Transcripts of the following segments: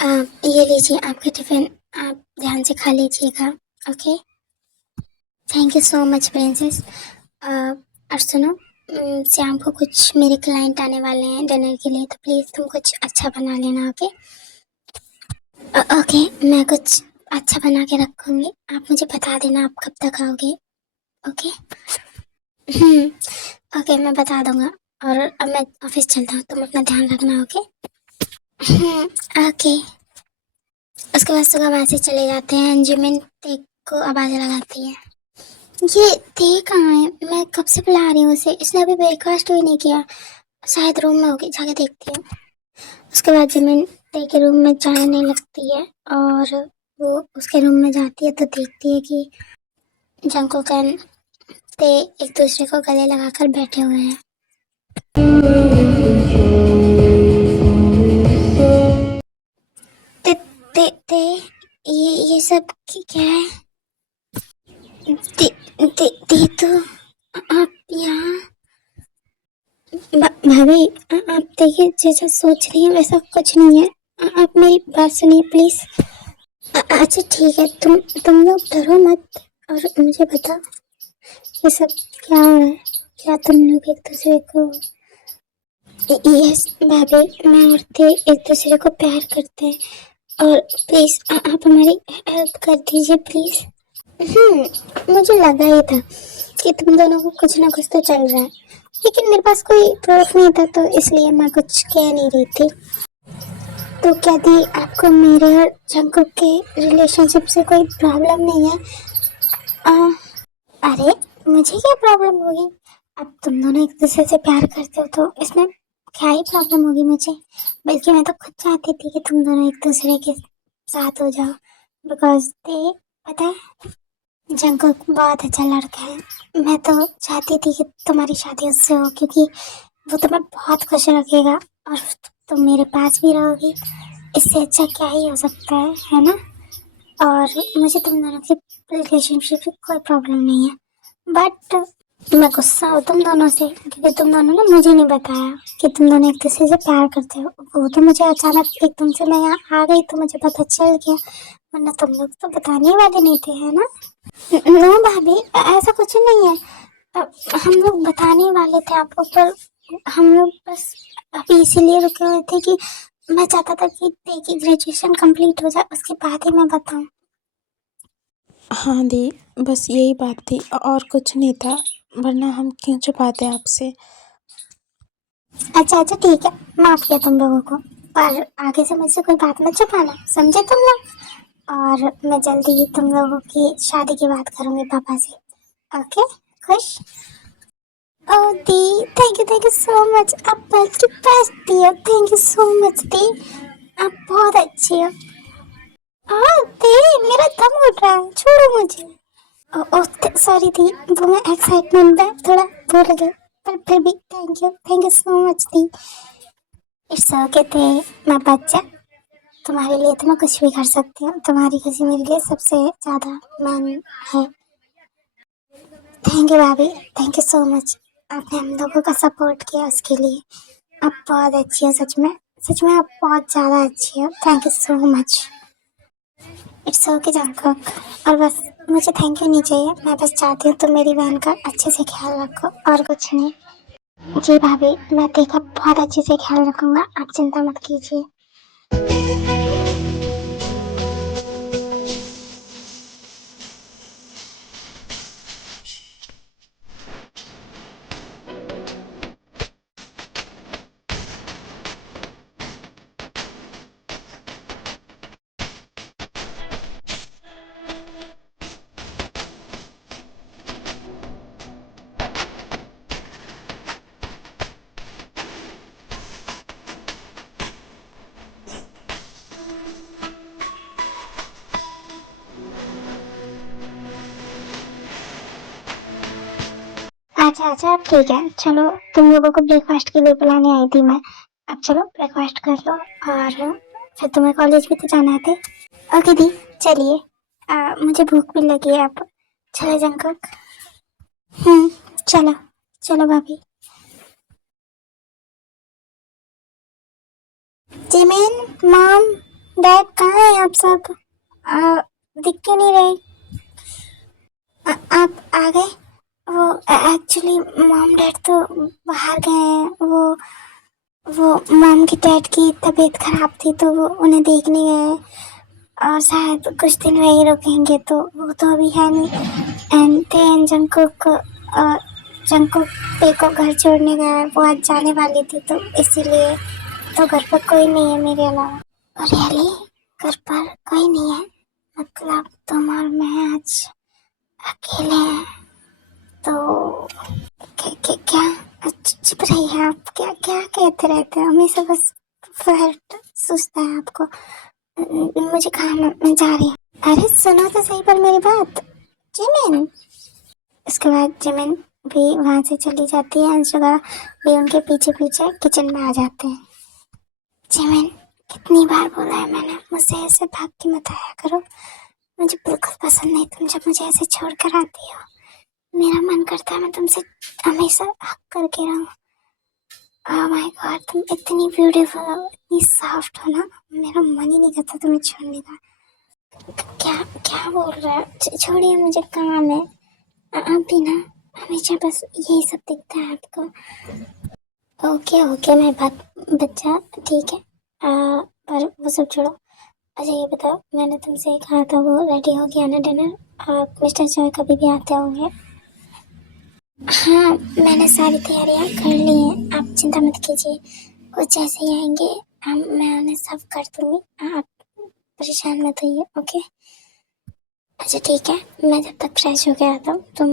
ये लीजिए आपका टिफ़िन, आप ध्यान से खा लीजिएगा। Okay, thank you so much princess. और सुनो, शाम को कुछ मेरे क्लाइंट आने वाले हैं डिनर के लिए, तो प्लीज़ तुम कुछ अच्छा बना लेना। ओके ओके, मैं कुछ अच्छा बना के रखूँगी, आप मुझे बता देना आप कब तक आओगे। ओके ओके, मैं बता दूंगा। और अब मैं ऑफिस चलता हूँ, तुम अपना ध्यान रखना। Okay okay. उसके बाद सुबह वहाँ से चले जाते हैं। जिमिन तेग को आवाज़ लगाती है, ये तेग कहाँ है? मैं कब से बुला रही हूँ उसे, इसने अभी ब्रेकफास्ट भी नहीं किया। शायद रूम में होगी, जाके देखती हूँ। उसके बाद जिमिन तेग के रूम में जाने लगती है और वो उसके रूम में जाती है तो देखती है कि जंगकुक एंड ते एक दूसरे को गले लगाकर बैठे हुए हैं। ते ते ते ये सब क्या है? ते ते ते तो आप यहाँ, भाभी आप देखिए, जैसा सोच रही हैं वैसा कुछ नहीं है। आप मेरी बात सुनिए प्लीज। अच्छा ठीक है, तुम लोग डरो मत और मुझे बताओ ये सब क्या हो रहा है। क्या तुम लोग एक दूसरे को? यस भाभी, मैं और ते एक दूसरे को प्यार करते हैं और प्लीज आप हमारी हेल्प कर दीजिए प्लीज। मुझे लगा ही था कि तुम दोनों को कुछ ना कुछ तो चल रहा है, लेकिन मेरे पास कोई प्रूफ नहीं था तो इसलिए मैं कुछ कह नहीं रही थी। तो क्या दी, आपको मेरे और जंकुक के रिलेशनशिप से कोई प्रॉब्लम नहीं है? आ, अरे मुझे क्या प्रॉब्लम होगी? अब तुम दोनों एक दूसरे से प्यार करते हो तो इसमें क्या ही प्रॉब्लम होगी मुझे। बल्कि मैं तो खुद चाहती थी कि तुम दोनों एक दूसरे के साथ हो जाओ, बिकॉज दे, पता है, जंकुक बहुत अच्छा लड़का है। मैं तो चाहती थी कि तुम्हारी शादी उससे हो, क्योंकि वो तुम्हें बहुत खुश रखेगा और तुम मेरे पास भी रहोगी। इससे अच्छा क्या ही हो सकता है ना? और मुझे तुम दोनों की रिलेशनशिप में कोई प्रॉब्लम नहीं है, बट मैं गुस्सा हूँ तुम दोनों से, क्योंकि तुम दोनों ने मुझे नहीं बताया कि तुम दोनों एक दूसरे से प्यार करते हो। वो तो मुझे अचानक एकदम से मैं यहाँ आ गई तो मुझे पता चल गया, वरना तुम लोग तो बताने वाले नहीं थे, है ना? नो भाभी, ऐसा कुछ नहीं है। हम लोग बताने वाले थे आपको, पर हम लोग बस अभी इसीलिए रुके हुए थे कि मैं चाहता था कि देखिए ग्रेजुएशन कंप्लीट हो जाए, उसके बाद ही मैं बताऊं। हाँ दी, बस यही बात थी और कुछ नहीं था, वरना हम क्यों छुपाते आपसे। अच्छा अच्छा ठीक है, माफ किया तुम लोगों को, पर आगे से मुझसे कोई बात मत छुपाना, समझे तुम लोग? और मैं जल्दी ही तुम लोगों की शादी की बात करूंगी पापा से। ओके, खुश? ओह दी, थैंक यू सो मच, आप बेस्ट की बेस्ट दी हो। थैंक यू सो मच दी, आप बहुत अच्छी हो। हाँ दी, मेरा दम उठ रहा है, छोड़ो मुझे। ओह सॉरी दी, वो मैं एक्साइटमेंट में थोड़ा भूल गई, पर फिर भी thank you so much the. It's okay थे, मैं बच्चा, तुम्हारे लिए तो मैं कुछ भी कर सकती हूँ। तुम्हारी खुशी मेरे लिए सबसे ज़्यादा मान है। थैंक यू भाभी, थैंक यू सो मच। आपने हम लोगों का सपोर्ट किया, उसके लिए आप बहुत अच्छी हो। सच में आप बहुत ज़्यादा अच्छी हो। Thank you so much. It's okay Jungkook, और बस मुझे थैंक यू नहीं चाहिए, मैं बस चाहती हूँ तुम मेरी बहन का अच्छे से ख्याल रखो और कुछ नहीं। जी भाभी, मैं देखा बहुत अच्छे से ख्याल रखूंगा, आप चिंता मत कीजिए। अच्छा अच्छा, अब ठीक है, चलो, तुम लोगों को ब्रेकफास्ट के लिए बुलाने आई थी मैं। अब चलो ब्रेकफास्ट कर लो और फिर तुम्हें कॉलेज भी तो जाना है। ओके दी, चलिए, मुझे भूख भी लगी है अब। चलो जंकुक। चलो चलो भाभी। जिमिन, मॉम, डैड कहाँ हैं आप सब? दिख क्यों नहीं रहे? आप आ गए? वो एक्चुअली मॉम डैड तो बाहर गए हैं। वो मॉम की डैड की तबीयत खराब थी तो वो उन्हें देखने गए हैं और शायद कुछ दिन वहीं रुकेंगे, तो वो तो अभी है नहीं। एंड देन जंकुक पे को घर छोड़ने गया है। वो आज जाने वाली थी तो इसीलिए तो घर पर कोई नहीं है मेरे अलावा। और रियली घर पर कोई नहीं है? मतलब तुम और मैं आज अकेले हैं? तो क्या चुप रहिए आप। क्या क्या कहते रहते हैं हमेशा? बस फ्लर्ट सोचता है आपको। मुझे खाना जा रही है। अरे सुनो तो सही पर मेरी बात, जिमिन। इसके बाद जिमिन भी वहां से चली जाती है। अंशुका भी उनके पीछे पीछे किचन में आ जाते हैं। जिमिन, कितनी बार बोला है मैंने, मुझसे ऐसे भाग के मत आया करो। मुझे बिल्कुल पसंद नहीं तुम जब मुझे ऐसे छोड़ कर आती हो। मेरा मन करता है मैं तुमसे हमेशा हक करके रहूं। ओह माय गॉड, तुम इतनी ब्यूटीफुल हो, इतनी सॉफ्ट हो ना, मेरा मन ही नहीं करता तुम्हें छोड़ने का। क्या क्या बोल रहा है? छोड़िए, मुझे काम है। आप भी ना हमेशा बस यही सब दिखता है आपको। ओके ओके, मैं बात बच्चा, ठीक है। पर वो सब छोड़ो। अच्छा ये बताओ, मैंने तुमसे कहा था वो रेडी हो गया ना डिनर? आप मिस्टर चाय कभी भी आते होंगे। हाँ, मैंने सारी तैयारियां कर ली हैं, आप चिंता मत कीजिए। वो जैसे ही आएंगे मैं उन्हें सब कर दूंगी, आप परेशान मत होइए। ओके अच्छा ठीक है, मैं जब तक फ्रेश हो के आता हूँ तुम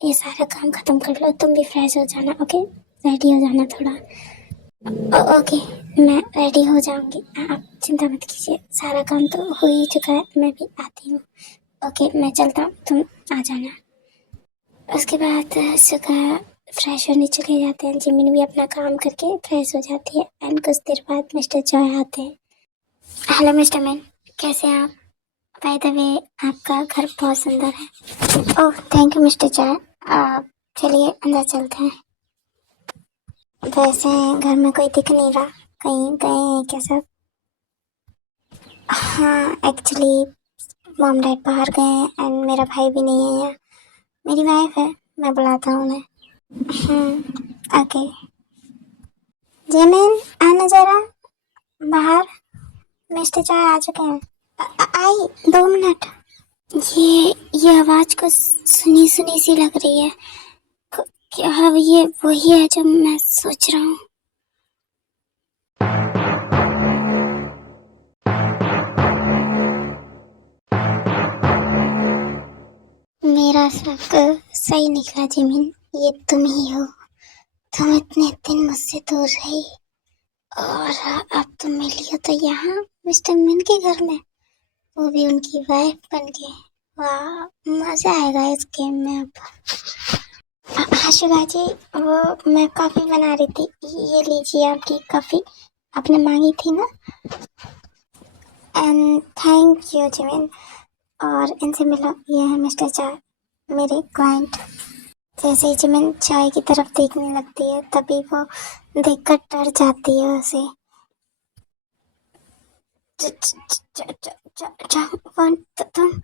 ये सारा काम खत्म कर लो। तुम भी फ्रेश हो जाना, ओके? रेडी हो जाना थोड़ा। ओके, मैं रेडी हो जाऊंगी, आप चिंता मत कीजिए। सारा काम तो हो ही चुका है, मैं भी आती हूँ। ओके मैं चलता हूँ, तुम आ जाना। उसके बाद सुबह फ्रेश होने चले जाते हैं। जिमिन भी अपना काम करके फ्रेश हो जाती है। एंड कुछ देर बाद मिस्टर जॉय आते हैं। हेलो मिस्टर मैन, कैसे हैं आप? बाय द वे, आपका घर बहुत सुंदर है। Oh thank you mister Joy. चलिए अंदर चलते हैं। वैसे घर में कोई दिख नहीं रहा, कहीं गए हैं क्या सब? हाँ एक्चुअली मॉम डैड बाहर गए हैं एंड मेरा भाई भी नहीं है यहाँ। मेरी वाइफ है, मैं बुलाता हूँ उन्हें। ओके। जेमिन आना जरा बाहर, मिस्टर चाय आ चुके हैं। आई 2 मिनट। ये आवाज को सुनी सुनी सी लग रही है। क्या ये वही है जो मैं सोच रहा हूँ? मेरा शक सही निकला जिमिन, ये तुम ही हो। तुम इतने दिन मुझसे दूर रही और अब तुम मिली हो तो यहाँ मिस्टर मिन के घर में, वो भी उनकी वाइफ बन के। वाह, मजा आएगा इस गेम में अब। हाँ शिवाजी, वो मैं कॉफ़ी बना रही थी, ये लीजिए आपकी कॉफ़ी, आपने मांगी थी ना। And thank you Jimin. और इनसे मिलो, ये है मिस्टर चाय, मेरे क्लाइंट। जैसे ही जिमिन चाय की तरफ देखने लगती है तभी वो देखकर डर जाती है उसे। तुम।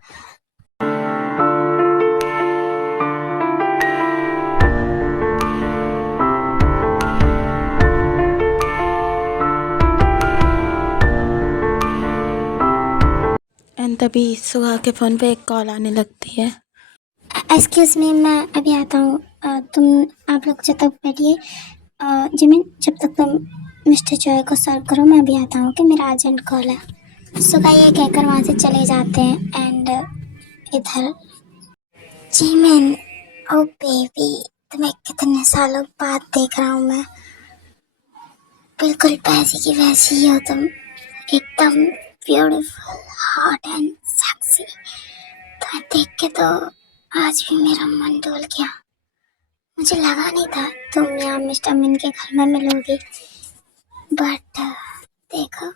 एंड तभी सुहा के फ़ोन पे एक कॉल आने लगती है। एक्सक्यूज मी, मैं अभी आता हूँ। आप लोग जब तक बैठिए। जिमिन जब तक तुम मिस्टर जॉय को सर्व करो मैं अभी आता हूँ कि मेरा अर्जेंट कॉल है। सुगा ये कहकर वहाँ से चले जाते हैं। एंड इधर जिमिन, ओ बेबी, तुम्हें कितने सालों बाद देख रहा हूँ मैं। बिल्कुल वैसी की वैसी ही हो तुम, एकदम ब्यूटीफुल, हॉट एंड सेक्सी। तुम्हें देख के तो आज भी मेरा मन डोल गया। मुझे लगा नहीं था तुम यहाँ मिस्टर मिन के घर में मिलोगी, बट देखो,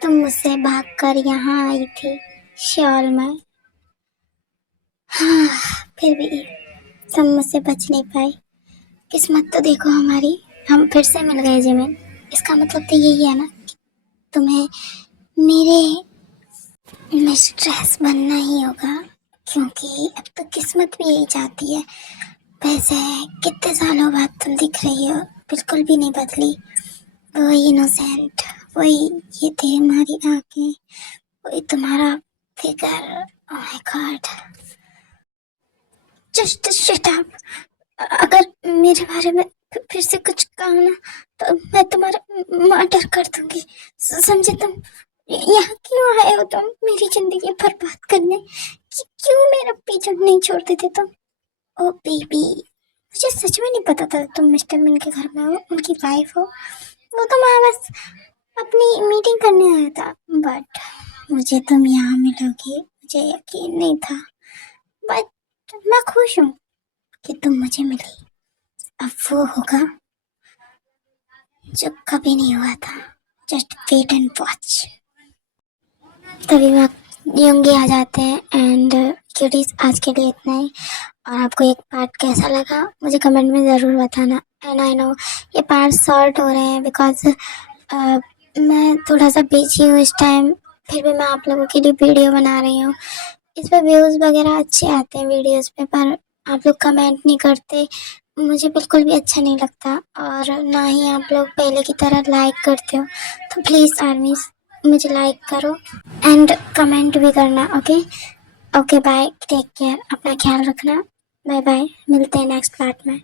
तुम मुझसे भागकर यहाँ आई थी शॉल में। हाँ, फिर भी तुम मुझसे बच नहीं पाई। किस्मत तो देखो हमारी, हम फिर से मिल गए जिमिन। इसका मतलब तो यही है ना कि तुम्हें मेरे मिस्ट्रेस बनना ही होगा, क्योंकि अब तो किस्मत भी यही चाहती है। वैसे कितने सालों बाद तुम दिख रही हो, बिल्कुल भी नहीं बदली। वही इनोसेंट, वही ये तुम्हारी आंखें, वही तुम्हारा figure. Oh my God, just shut up. अगर मेरे बारे में फिर से कुछ कहा ना तो मैं तुम्हारा मर्डर कर दूंगी, समझे तुम? यहाँ क्यों आए हो तुम मेरी जिंदगी बर्बाद करने? क्यों मेरा पीछा नहीं छोड़ते थे तुम? ओ बेबी, मुझे सच में नहीं पता था तुम मिस्टर मिन के घर में हो, उनकी वाइफ हो। वो तो मैं बस अपनी मीटिंग करने आया था, बट मुझे तुम यहाँ मिलोगी मुझे यकीन नहीं था। बट मैं खुश हूँ कि तुम मुझे मिली। अब वो होगा जो कभी नहीं हुआ था। Just wait and watch. तभी मैं यंगे आ जाते हैं। एंड क्यूटीज, आज के लिए इतना ही। और आपको एक पार्ट कैसा लगा मुझे कमेंट में ज़रूर बताना। एंड आई नो ये पार्ट शॉर्ट हो रहे हैं बिकॉज मैं थोड़ा सा बिजी हूँ इस टाइम, फिर भी मैं आप लोगों के लिए वीडियो बना रही हूँ। इस पर व्यूज़ वगैरह अच्छे आते हैं वीडियोस पे, पर आप लोग कमेंट नहीं करते, मुझे बिल्कुल भी अच्छा नहीं लगता। और ना ही आप लोग पहले की तरह लाइक करते हो। तो प्लीज़ आर्मीज, मुझे लाइक करो एंड कमेंट भी करना। Okay okay, bye, take care, अपना ख्याल रखना। बाय बाय, मिलते हैं नेक्स्ट पार्ट में।